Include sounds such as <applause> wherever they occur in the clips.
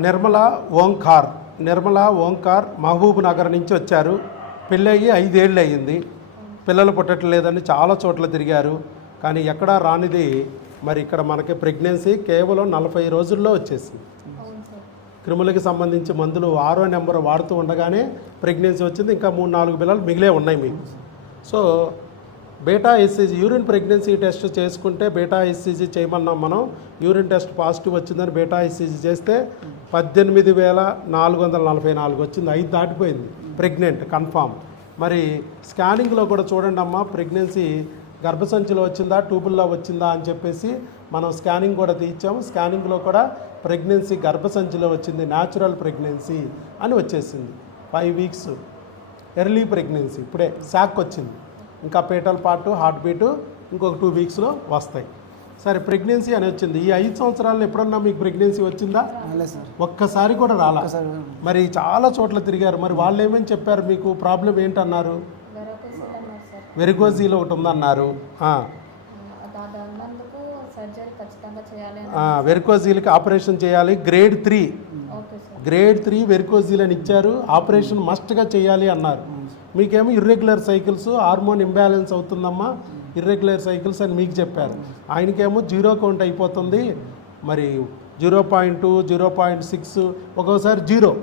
నిర్మల ఓంకార్. నిర్మల ఓంకార్ మహబూబ్ నగర్ నుంచి వచ్చారు. పెళ్ళయ్యి ఐదేళ్ళు అయ్యింది. పిల్లలు పుట్టట్లేదని చాలా చోట్ల తిరిగారు. కానీ ఎక్కడా రానిది మరి ఇక్కడ మనకి ప్రెగ్నెన్సీ కేవలం నలభై రోజుల్లో వచ్చేసింది. క్రిములకి సంబంధించి మందులు ఆరో నెంబర్ వాడుతూ ఉండగానే ప్రెగ్నెన్సీ వచ్చింది. ఇంకా మూడు నాలుగు పిల్లలు మిగిలే ఉన్నాయి మీకు. So beta HCG urine pregnancy test చేసుకుంటే బేటా ఎస్సీజీ చేయమన్నాం మనం. యూరిన్ టెస్ట్ పాజిటివ్ వచ్చిందని బేటా ఎస్సీజీ చేస్తే పద్దెనిమిది వేల నాలుగు వందల నలభై నాలుగు వచ్చింది. ఐదు దాటిపోయింది. Pregnant confirm. మరి స్కానింగ్లో కూడా చూడండి అమ్మా ప్రెగ్నెన్సీ గర్భసంచిలో వచ్చిందా ట్యూబుల్లో వచ్చిందా అని చెప్పేసి మనం స్కానింగ్ కూడా తీయించాము స్కానింగ్లో కూడా ప్రెగ్నెన్సీ గర్భసంచిలో వచ్చింది న్యాచురల్ ప్రెగ్నెన్సీ అని వచ్చేసింది. ఫైవ్ వీక్స్ ఎర్లీ ప్రెగ్నెన్సీ ఇప్పుడే శాక్ వచ్చింది. ఇంకా పేటల్ పార్ట్ హార్ట్ బీటు ఇంకొక టూ వీక్స్లో వస్తాయి. సరే ప్రెగ్నెన్సీ అని వచ్చింది. ఈ ఐదు సంవత్సరాల్లో ఎప్పుడన్నా మీకు ప్రెగ్నెన్సీ వచ్చిందా? ఒక్కసారి కూడా రాలా? మరి చాలా చోట్ల తిరిగారు. మరి వాళ్ళు ఏమేమి చెప్పారు మీకు? ప్రాబ్లం ఏంటన్నారు? వెరికోజీలో ఒకటి ఉందన్నారు. వెరికోజీలకి ఆపరేషన్ చేయాలి. Grade three. Okay sir. Grade three varicocele అని ఇచ్చారు. ఆపరేషన్ మస్ట్గా చేయాలి అన్నారు. మీకేమో ఇర్రెగ్యులర్ సైకిల్స్ హార్మోన్ ఇంబ్యాలెన్స్ అవుతుందమ్మా. ఇర్రెగ్యులర్ సైకిల్స్ అని మీకు చెప్పారు. ఆయనకేమో జీరో కౌంట్ అయిపోతుంది. మరి zero point two zero point six ఒక్కోసారి జీరో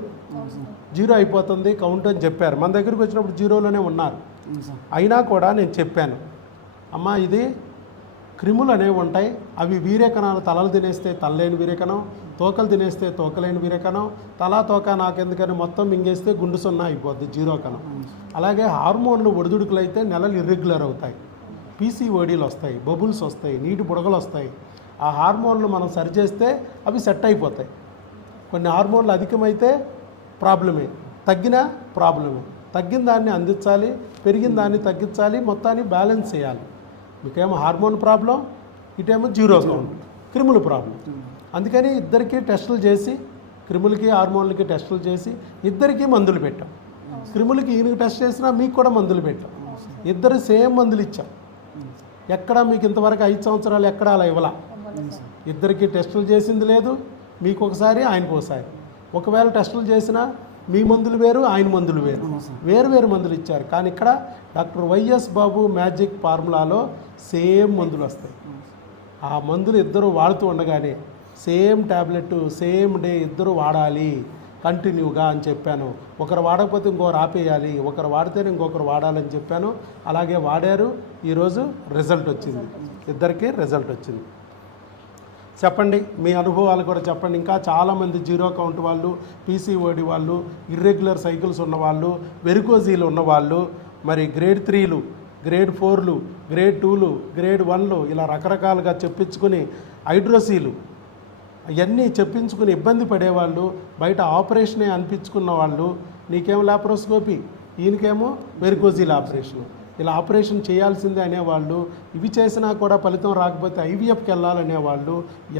జీరో అయిపోతుంది కౌంట్ అని చెప్పారు. మన దగ్గరికి వచ్చినప్పుడు జీరోలోనే ఉన్నారు. అయినా కూడా నేను చెప్పాను. అమ్మా ఇది క్రిములు అనేవి ఉంటాయి. అవి వీరేకణాలు తలలు తినేస్తే తల్లేని వీరేకణం తోకలు తినేస్తే తోకలేని వీరకణం తలా తోక నాకెందుకని మొత్తం మింగేస్తే గుండు సున్నా అయిపోద్ది జీరో కణం. అలాగే హార్మోన్లు ఒడిదుడుకులు అయితే నెలలు ఇర్రెగ్యులర్ అవుతాయి. పీసీఓడీలు వస్తాయి బబుల్స్ వస్తాయి నీటి బుడగలు వస్తాయి. ఆ హార్మోన్లు మనం సరిచేస్తే అవి సెట్ అయిపోతాయి. కొన్ని హార్మోన్లు అధికమైతే ప్రాబ్లమే తగ్గినా ప్రాబ్లమే. తగ్గిన దాన్ని అందించాలి పెరిగిన దాన్ని తగ్గించాలి మొత్తాన్ని బ్యాలెన్స్ చేయాలి. మీకేమో హార్మోన్ ప్రాబ్లం ఇటేమో జీరో కౌంట్ క్రిముల ప్రాబ్లం. అందుకని ఇద్దరికీ టెస్టులు చేసి క్రిములకి హార్మోన్లకి టెస్టులు చేసి ఇద్దరికీ మందులు పెట్టాం. క్రిములకి ఈయనకి టెస్ట్ చేసినా మీకు కూడా మందులు పెట్టాం. ఇద్దరు సేమ్ మందులు ఇచ్చాం. ఎక్కడ మీకు ఇంతవరకు ఐదు సంవత్సరాలు ఎక్కడ అలా ఇవ్వలా. ఇద్దరికి టెస్టులు చేసింది లేదు మీకు ఒకసారి ఆయనకు ఒకసారి. ఒకవేళ టెస్టులు చేసినా మీ మందులు వేరు ఆయన మందులు వేరు. వేరు వేరు మందులు ఇచ్చారు. కానీ ఇక్కడ డాక్టర్ వైఎస్ బాబు మ్యాజిక్ ఫార్ములాలో సేమ్ మందులు వస్తాయి. ఆ మందులు ఇద్దరు వాడుతూ ఉండగానే సేమ్ ట్యాబ్లెట్ సేమ్ డే ఇద్దరు వాడాలి కంటిన్యూగా అని చెప్పాను. ఒకరు వాడకపోతే ఇంకొకరు ఆపేయాలి ఒకరు వాడితే ఇంకొకరు వాడాలని చెప్పాను. అలాగే వాడారు ఈరోజు రిజల్ట్ వచ్చింది. ఇద్దరికి రిజల్ట్ వచ్చింది. చెప్పండి మీ అనుభవాలు కూడా చెప్పండి. ఇంకా చాలామంది జీరో అకౌంట్ వాళ్ళు పీసీఓడి వాళ్ళు ఇర్రెగ్యులర్ సైకిల్స్ ఉన్నవాళ్ళు వెరికోజీలు ఉన్నవాళ్ళు మరి గ్రేడ్ త్రీలు గ్రేడ్ ఫోర్లు గ్రేడ్ టూలు గ్రేడ్ వన్లు ఇలా రకరకాలుగా చెప్పించుకుని హైడ్రోసీలు అవన్నీ చెప్పించుకుని ఇబ్బంది పడేవాళ్ళు బయట ఆపరేషనే అనిపించుకున్న వాళ్ళు నీకేమో లాప్రోస్కోపీ? ఈయనకేమో వెరికోజీల్ ఆపరేషన్. ఇలా ఆపరేషన్ చేయాల్సిందే అనేవాళ్ళు ఇవి చేసినా కూడా ఫలితం రాకపోతే ఐవీఎఫ్కి వెళ్ళాలనేవాళ్ళు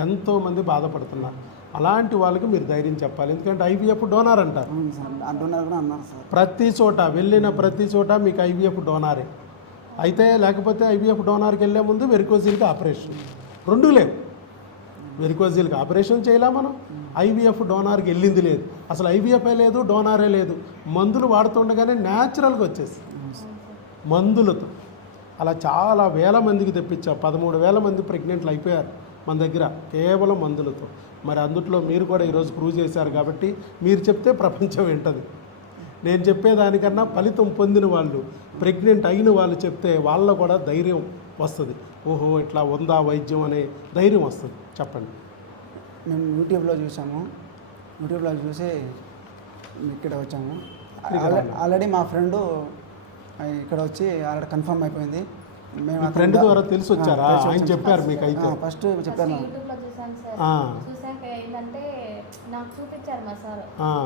ఎంతోమంది బాధపడుతున్నారు. అలాంటి వాళ్ళకి మీరు ధైర్యం చెప్పాలి. ఎందుకంటే ఐవీఎఫ్ డోనార్ అంటారు. ప్రతి చోట వెళ్ళిన ప్రతి చోట మీకు ఐవీఎఫ్ డోనారే. అయితే లేకపోతే ఐవీఎఫ్ డోనార్కి వెళ్ళే ముందు వెరికోజీల్కి ఆపరేషన్. రెండు లేవు. వెరికోజీలకి ఆపరేషన్ చేయలే మనం? ఐవీఎఫ్ డోనార్కి వెళ్ళింది లేదు. అసలు ఐవీఎఫ్ఏ లేదు డోనారే లేదు. మందులు వాడుతుండగానే న్యాచురల్గా వచ్చేసి మందులతో. అలా చాలా వేల మందికి తెప్పించాం. పదమూడు వేల మంది ప్రెగ్నెంట్లు అయిపోయారు మన దగ్గర కేవలం మందులతో. మరి అందుట్లో మీరు కూడా ఈరోజు ప్రూవ్ చేశారు కాబట్టి మీరు చెప్తే ప్రపంచం వింటది. నేను చెప్పేదానికన్నా ఫలితం పొందిన వాళ్ళు ప్రెగ్నెంట్ అయిన వాళ్ళు చెప్తే వాళ్ళ కూడా ధైర్యం వస్తుంది. ఓహో ఇట్లా ఉందా వైద్యం అనే ధైర్యం వస్తుంది. చెప్పండి. మేము యూట్యూబ్లో చూసాము. యూట్యూబ్లో చూసి ఇక్కడ వచ్చాము. ఆల్రె- ఆల్రెడీ మా ఫ్రెండ్ ఇక్కడ వచ్చి ఆల్రెడీ కన్ఫర్మ్ అయిపోయింది. మేము ఫ్రెండ్ ద్వారా తెలిసి వచ్చారా ఆయన. చెప్పారు మీకు అయితే ఫస్ట్ చెప్పారు నాకు. చూపించారు మా సార్.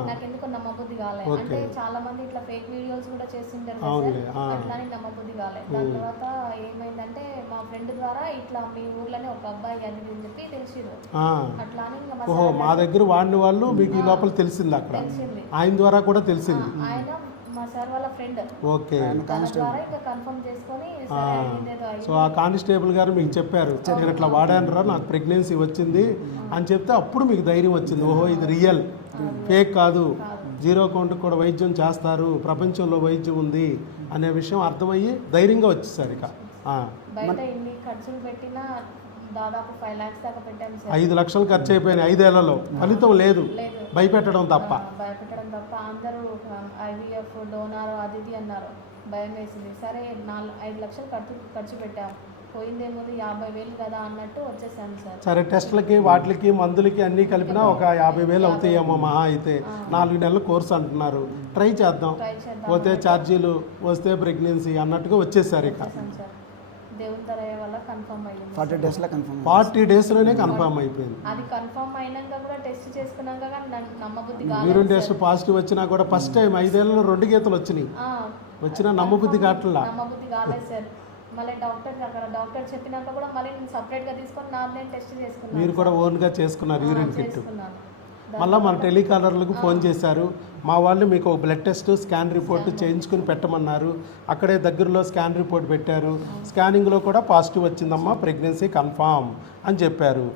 నాకు ఎందుకు నమ్మబుద్ధి కాలే. అంటే చాలా మంది ఇట్లా ఫేక్ వీడియోస్ కూడా చేస్తుంటారు కదా అవునులే, సార్ ఆ. అట్లా అని నమ్మబుద్ధి కాలే దాని తర్వాత ఏమైందంటే మా ఫ్రెండ్ ద్వారా ఇట్లా మీ ఊర్లోనే ఒక అబ్బాయి అని చెప్పి తెలిసిరు ఆ. అట్లా అని ఇంకా మా ఓహో మా దగ్గర వాడిన వాళ్ళు మీకు ఈ లోపల తెలిసింది అక్కడ తెలిసింది ఆయన ద్వారా కూడా తెలిసింది ఆయన సార్ వాళ్ళ ఫ్రెండ్. ఓకే. కానిస్టేబుల్. ఇంకా కన్ఫర్మ్ చేసుకొని సో ఆ కానిస్టేబుల్ గారు మీకు చెప్పారు నేను ఇట్లా వాడానురా నాకు ప్రెగ్నెన్సీ వచ్చింది అని చెప్తే అప్పుడు మీకు ధైర్యం వచ్చింది. ఓహో ఇది రియల్. ఫేక్ కాదు. జీరో కౌంట్కి కూడా వైద్యం చేస్తారు. ప్రపంచంలో వైద్యం ఉంది అనే విషయం అర్థమయ్యి ధైర్యంగా వచ్చేసారు ఇక. ఆ, బయట ఇన్ని ఖర్చులు పెట్టినా దాదాపు ఫైవ్ లాక్స్ దాకా పెట్టాము సార్. ఐదు లక్షలు ఖర్చు అయిపోయినాయి ఐదేళ్ళలో ఫలితం లేదు. లేదు. భయపెట్టడం తప్ప. భయపెట్టడం తప్ప. అందరూ ఐవీఎఫ్ డోనార్ అది ఇది అన్నారు. భయం వేసింది. సరే నాలుగు ఐదు లక్షలు ఖర్చు ఖర్చు పెట్టాం. పోయిందేముంది? యాభై వేలు కదా అన్నట్టు వచ్చేసాను సార్. సరే టెస్ట్లకి వాటికి మందులకి అన్నీ కలిపినా ఒక యాభై వేలు అవుతాయేమో మహా అయితే. నాలుగు నెలల కోర్సు అంటున్నారు. ట్రై చేద్దాం. పోతే ఛార్జీలు వస్తే ప్రెగ్నెన్సీ అన్నట్టుగా వచ్చేసారు ఇక. దేవుని దయ వల్ల కన్ఫర్మ్ అయ్యింది ఫార్టీ డేస్లో కన్ఫర్మ్ ఫార్టీ డేస్లోనే కన్ఫర్మ్ అయిపోయింది. అది కన్ఫర్మ్ అయినాక కూడా టెస్ట్ చేసుకున్నాక కానీ నన్ను నమ్మబుద్ధి యూరిన్ కాలేదు టెస్ట్ పాజిటివ్ వచ్చినా కూడా ఫస్ట్ టైం ఐదేళ్ళలో రెండు గీతలు వచ్చినాయి. ఆ, వచ్చినా నమ్మబుద్ధి కావట్లా? నమ్మబుద్ధి కాలేదు సార్. మళ్ళీ డాక్టర్ అక్కడ డాక్టర్ చెప్పినాక కూడా మళ్ళీ నేను సపరేట్గా తీసుకొని నా నేను టెస్ట్ చేసుకున్నాను మీరు కూడా ఓన్గా చేసుకున్నారు యూరిన్ కిట్ చేసుకున్నాను. మళ్ళీ మన టెలికాలర్లకు ఫోన్ చేశారు. మా వాళ్ళు మీకు బ్లడ్ టెస్ట్ స్కాన్ రిపోర్ట్ చేయించుకుని పెట్టమన్నారు. అక్కడే దగ్గరలో స్కాన్ రిపోర్ట్ పెట్టారు. స్కానింగ్లో కూడా పాజిటివ్ వచ్చిందమ్మా ప్రెగ్నెన్సీ కన్ఫామ్ అని చెప్పారు.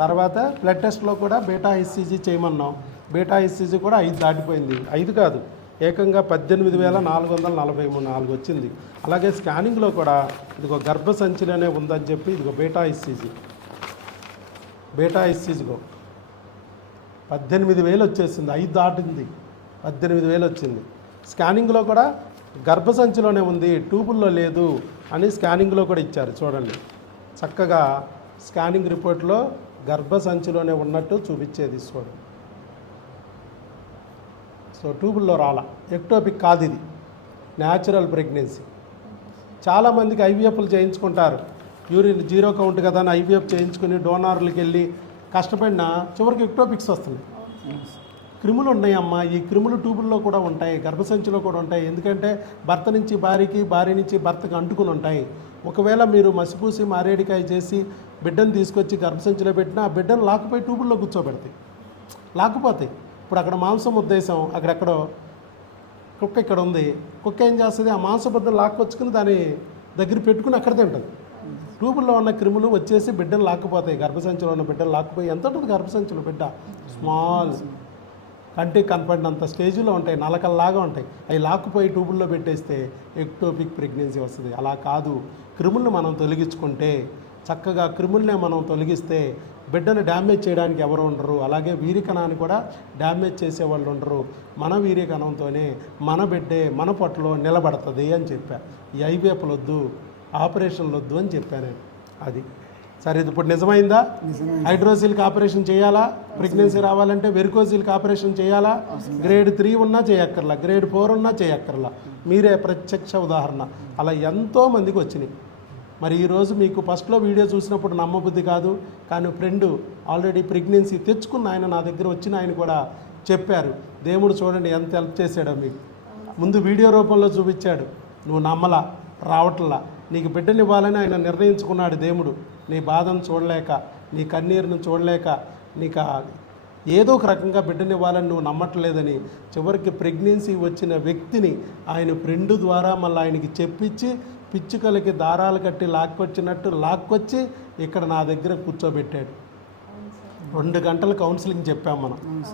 తర్వాత బ్లడ్ టెస్ట్లో కూడా బీటా ఇస్సీజీ చేయమన్నాం. బీటా ఇస్సీజీ కూడా ఐదు దాటిపోయింది. ఐదు కాదు ఏకంగా పద్దెనిమిది వేల నాలుగు వందల నలభై మూడు నాలుగు వచ్చింది. అలాగే స్కానింగ్లో కూడా ఇదిగో గర్భసంచిలోనే ఉందని చెప్పి ఇదిగో బీటా ఇస్సీజీ బీటా ఇస్సీజీగో పద్దెనిమిది వేలు వచ్చేసింది. ఐదు దాటింది. పద్దెనిమిది వేలు వచ్చింది. స్కానింగ్లో కూడా గర్భసంచిలోనే ఉంది ట్యూబుల్లో లేదు అని స్కానింగ్లో కూడా ఇచ్చారు. చూడండి. చక్కగా స్కానింగ్ రిపోర్ట్లో గర్భసంచిలోనే ఉన్నట్టు చూపించేది చూడండి సో ట్యూబుల్లో రాల. ఎక్టోపిక్ కాదు ఇది. Natural pregnancy. చాలామందికి ఐవీఎఫ్లు చేయించుకుంటారు. యూరిన్ జీరో కౌంట్ కదా అని ఐవీఎఫ్ చేయించుకుని డోనార్లకు వెళ్ళి కష్టపడినా చివరికి ఎక్టోపిక్స్ వస్తున్నాయి క్రిములు ఉన్నాయమ్మా ఈ క్రిములు ట్యూబుల్లో కూడా ఉంటాయి గర్భసంచిలో కూడా ఉంటాయి. ఎందుకంటే భర్త నుంచి భార్యకి భార్య నుంచి భర్తకు అంటుకుని ఉంటాయి. ఒకవేళ మీరు మసిపూసి మారేడికాయ చేసి బిడ్డను తీసుకొచ్చి గర్భసంచిలో పెట్టినా ఆ బిడ్డను లాక్కుపోయి ట్యూబుల్లో కూర్చోబెడతాయి. లాక్కుపోతాయి. ఇప్పుడు అక్కడ మాంసం ఉద్దేశం అక్కడెక్కడో కుక్క ఇక్కడ ఉంది. కుక్క ఏం చేస్తుంది? ఆ మాంసబద్దం లాక్కొచ్చుకుని దాని దగ్గర పెట్టుకుని అక్కడ తింటుంది ట్యూబుల్లో ఉన్న క్రిములు వచ్చేసి బిడ్డలు లాక్కుపోతాయి. గర్భసంచిలో ఉన్న బిడ్డలు లాక్కుపోయి ఎంత ఉంటుంది గర్భసంచిలో బిడ్డ? స్మాల్. కంటికి కనపడినంత స్టేజ్లో ఉంటాయి. నలకల్లాగా ఉంటాయి. అవి లాక్కుపోయి ట్యూబుల్లో పెట్టేస్తే ఎక్టోపిక్ ప్రెగ్నెన్సీ వస్తుంది. అలా కాదు. క్రిములను మనం తొలగించుకుంటే చక్కగా క్రిములనే మనం తొలగిస్తే బిడ్డను డ్యామేజ్ చేయడానికి ఎవరు ఉండరు. అలాగే వీరికణాన్ని కూడా డ్యామేజ్ చేసే వాళ్ళు ఉండరు. మన వీరికణంతోనే మన బిడ్డే మన పొట్టలో నిలబడుతుంది అని చెప్పా. ఈ ఐవేపులొద్దు. ఆపరేషన్లు వద్దు అని చెప్పాను అది. సరే ఇది ఇప్పుడు నిజమైందా? హైడ్రోసిల్కి ఆపరేషన్ చేయాలా? ప్రెగ్నెన్సీ రావాలంటే వెరికోసిల్కి ఆపరేషన్ చేయాలా? గ్రేడ్ త్రీ ఉన్నా చేయక్కర్లా గ్రేడ్ ఫోర్ ఉన్నా చేయక్కర్లా. మీరే ప్రత్యక్ష ఉదాహరణ. అలా ఎంతో మందికి వచ్చినాయి. మరి ఈరోజు మీకు ఫస్ట్లో వీడియో చూసినప్పుడు నమ్మబుద్ధి కాదు. కానీ ఫ్రెండ్ ఆల్రెడీ ప్రెగ్నెన్సీ తెచ్చుకున్న ఆయన నా దగ్గర వచ్చిన ఆయన కూడా చెప్పారు. దేవుడు చూడండి ఎంత హెల్ప్ చేశాడో మీకు. ముందు వీడియో రూపంలో చూపించాడు. నువ్వు నమ్మలా రావట్లా నీకు బిడ్డనివ్వాలని ఆయన నిర్ణయించుకున్నాడు దేవుడు. నీ బాధను చూడలేక నీ కన్నీరును చూడలేక నీకు ఏదో ఒక రకంగా బిడ్డనివ్వాలని నువ్వు నమ్మట్లేదని చివరికి ప్రెగ్నెన్సీ వచ్చిన వ్యక్తిని ఆయన ఫ్రెండ్ ద్వారా మళ్ళీ ఆయనకి చెప్పించి పిచ్చుకలకి దారాలు కట్టి లాక్కొచ్చినట్టు లాక్కొచ్చి ఇక్కడ నా దగ్గర కూర్చోబెట్టాడు. రెండు గంటలు కౌన్సిలింగ్ చెప్పాం మనం.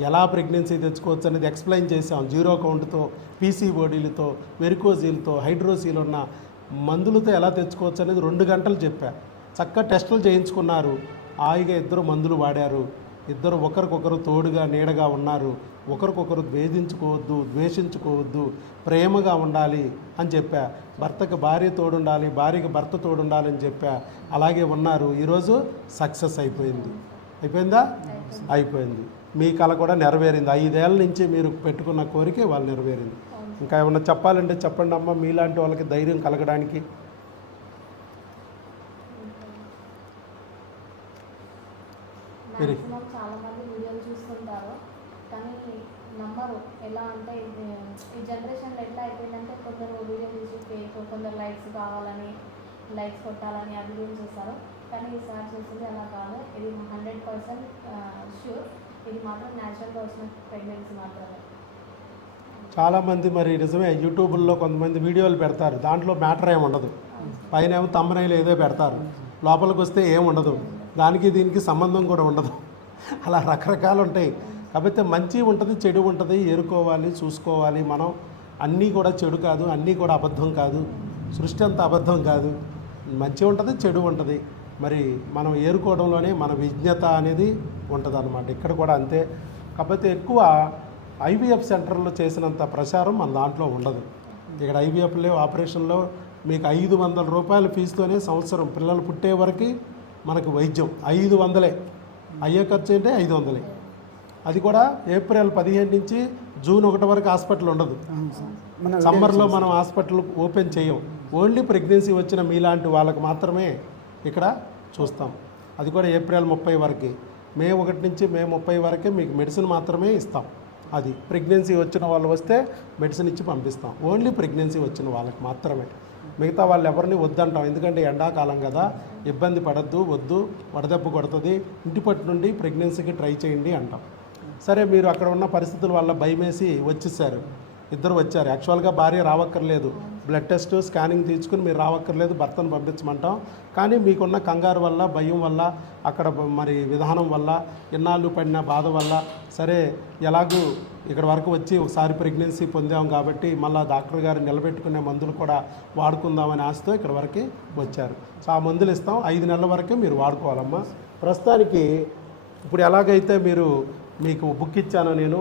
ఎలా ప్రెగ్నెన్సీ తెచ్చుకోవచ్చు అనేది ఎక్స్ప్లెయిన్ చేసాం జీరో కౌంట్తో పీసీఓడీలతో వెరికోజీలతో హైడ్రోసీలు ఉన్న మందులతో ఎలా తెచ్చుకోవచ్చు అనేది రెండు గంటలు చెప్పా. చక్కగా టెస్టులు చేయించుకున్నారు. హాయిగా ఇద్దరు మందులు వాడారు. ఇద్దరు ఒకరికొకరు తోడుగా నీడగా ఉన్నారు. ఒకరికొకరు వేధించుకోవద్దు ద్వేషించుకోవద్దు ప్రేమగా ఉండాలి అని చెప్పా. భర్తకు భార్య తోడుండాలి భార్యకి భర్త తోడుండాలి అని చెప్పా. అలాగే ఉన్నారు. ఈరోజు సక్సెస్ అయిపోయింది. అయిపోయిందా? అయిపోయింది. మీ కళ కూడా నెరవేరింది. ఐదేళ్ళ నుంచి మీరు పెట్టుకున్న కోరిక వాళ్ళు నెరవేరింది. ఇంకా ఏమన్నా చెప్పాలంటే చెప్పండి అమ్మ మీలాంటి వాళ్ళకి ధైర్యం కలగడానికి. చాలా మంది వీడియోలు చూస్తుంటారు కానీ నమ్మరు. ఎలా అంటే ఈ జనరేషన్లో ఎట్లా అయిపోయిందంటే కొందరు వీడియో చూసి ఫేక్ కొందరు లైక్స్ కావాలని లైక్స్ కొట్టాలని అవి కూడా చూస్తారు. కానీ ఈసారి చేసింది అలా కాదు. ఇది హండ్రెడ్ పర్సెంట్ షూర్ ఇది మాత్రం న్యాచురల్గా వచ్చిన ప్రెగ్నెన్సీ మాత్రమే. చాలామంది మరి నిజమే యూట్యూబ్లో కొంతమంది వీడియోలు పెడతారు. దాంట్లో మ్యాటర్ ఏమి ఉండదు. పైన ఏమో తమ్మనైలు ఏదో పెడతారు. లోపలికి వస్తే ఏముండదు ఉండదు. దానికి దీనికి సంబంధం కూడా ఉండదు. <laughs> అలా రకరకాలు ఉంటాయి. కాకపోతే మంచి ఉంటుంది చెడు ఉంటుంది ఏరుకోవాలి చూసుకోవాలి మనం. అన్నీ కూడా చెడు కాదు అన్నీ కూడా అబద్ధం కాదు. సృష్టి అంత అబద్ధం కాదు. మంచి ఉంటుంది చెడు ఉంటుంది. మరి మనం ఏరుకోవడంలోనే మన విజ్ఞత అనేది ఉంటుంది అనమాట ఇక్కడ కూడా అంతే. కాకపోతే ఎక్కువ ఐవీఎఫ్ సెంటర్లో చేసినంత ప్రచారం మన దాంట్లో ఉండదు. ఇక్కడ ఐవీఎఫ్లో ఆపరేషన్లో మీకు ఐదు వందల రూపాయల ఫీజుతోనే సంవత్సరం పిల్లలు పుట్టే వరకు మనకు వైద్యం. ఐదు వందలే. అయ్యే ఖర్చు అంటే ఐదు వందలే. అది కూడా ఏప్రిల్ పదిహేను నుంచి జూన్ ఒకటి వరకు హాస్పిటల్ ఉండదు. సమ్మర్లో మనం హాస్పిటల్ ఓపెన్ చేయం. ఓన్లీ ప్రెగ్నెన్సీ వచ్చిన మీలాంటి వాళ్ళకి మాత్రమే ఇక్కడ చూస్తాం. అది కూడా ఏప్రిల్ ముప్పై వరకు. మే ఒకటి నుంచి మే ముప్పై వరకే మీకు మెడిసిన్ మాత్రమే ఇస్తాం. అది ప్రెగ్నెన్సీ వచ్చిన వాళ్ళు వస్తే మెడిసిన్ ఇచ్చి పంపిస్తాం. ఓన్లీ ప్రెగ్నెన్సీ వచ్చిన వాళ్ళకి మాత్రమే. మిగతా వాళ్ళు ఎవరిని వద్దంటాం. ఎందుకంటే ఎండాకాలం కదా ఇబ్బంది పడద్దు వద్దు వడదెబ్బ కొడుతుంది. ఇంటి పట్టు నుండి ప్రెగ్నెన్సీకి ట్రై చేయండి అంటాం. సరే మీరు అక్కడ ఉన్న పరిస్థితుల వల్ల భయమేసి వచ్చేసారు. ఇద్దరు వచ్చారు. యాక్చువల్గా భార్య రావక్కర్లేదు. బ్లడ్ టెస్ట్ స్కానింగ్ తీసుకుని మీరు రావక్కర్లేదు భర్తను పంపించమంటాం. కానీ మీకున్న కంగారు వల్ల భయం వల్ల అక్కడ మరి విధానం వల్ల ఇన్నాళ్ళు పడిన బాధ వల్ల సరే ఎలాగూ ఇక్కడ వరకు వచ్చి ఒకసారి ప్రెగ్నెన్సీ పొందాం కాబట్టి మళ్ళీ డాక్టర్ గారు నిలబెట్టుకునే మందులు కూడా వాడుకుందామని ఆశతో ఇక్కడ వరకు వచ్చారు. సో ఆ మందులు ఇస్తాం. ఐదు నెలల వరకే మీరు వాడుకోవాలమ్మా. ప్రస్తుతానికి ఇప్పుడు ఎలాగైతే మీరు మీకు బుక్ ఇచ్చాను నేను.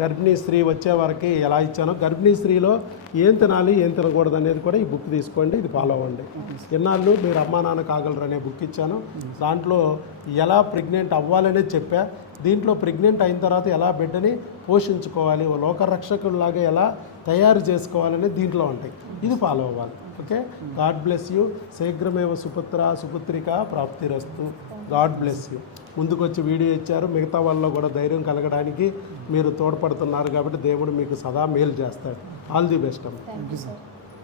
గర్భిణీ స్త్రీ వచ్చే వారికి ఎలా ఇచ్చానో. గర్భిణీ స్త్రీలో ఏం తినాలి ఏం తినకూడదు అనేది కూడా ఈ బుక్ తీసుకోండి ఇది ఫాలో అవ్వండి. ఎన్నాళ్ళు మీరు అమ్మా నాన్న కాగలరు అనే బుక్ ఇచ్చాను. దాంట్లో ఎలా ప్రెగ్నెంట్ అవ్వాలనేది చెప్పా. దీంట్లో ప్రెగ్నెంట్ అయిన తర్వాత ఎలా బిడ్డని పోషించుకోవాలి లోకరక్షకుల్లాగా ఎలా తయారు చేసుకోవాలనే దీంట్లో ఉంటాయి. ఇది ఫాలో అవ్వాలి. ఓకే? God bless you. శీఘ్రమేవ సుపుత్ర సుపుత్రిక ప్రాప్తిరస్తు. God bless you. ముందుకొచ్చి వీడియో ఇచ్చారు. మిగతా వాళ్ళలో కూడా ధైర్యం కలగడానికి మీరు తోడ్పడుతున్నారు కాబట్టి దేవుడు మీకు సదా మేలు చేస్తాడు. ఆల్ ది బెస్ట్ అమ్మ. Thank you sir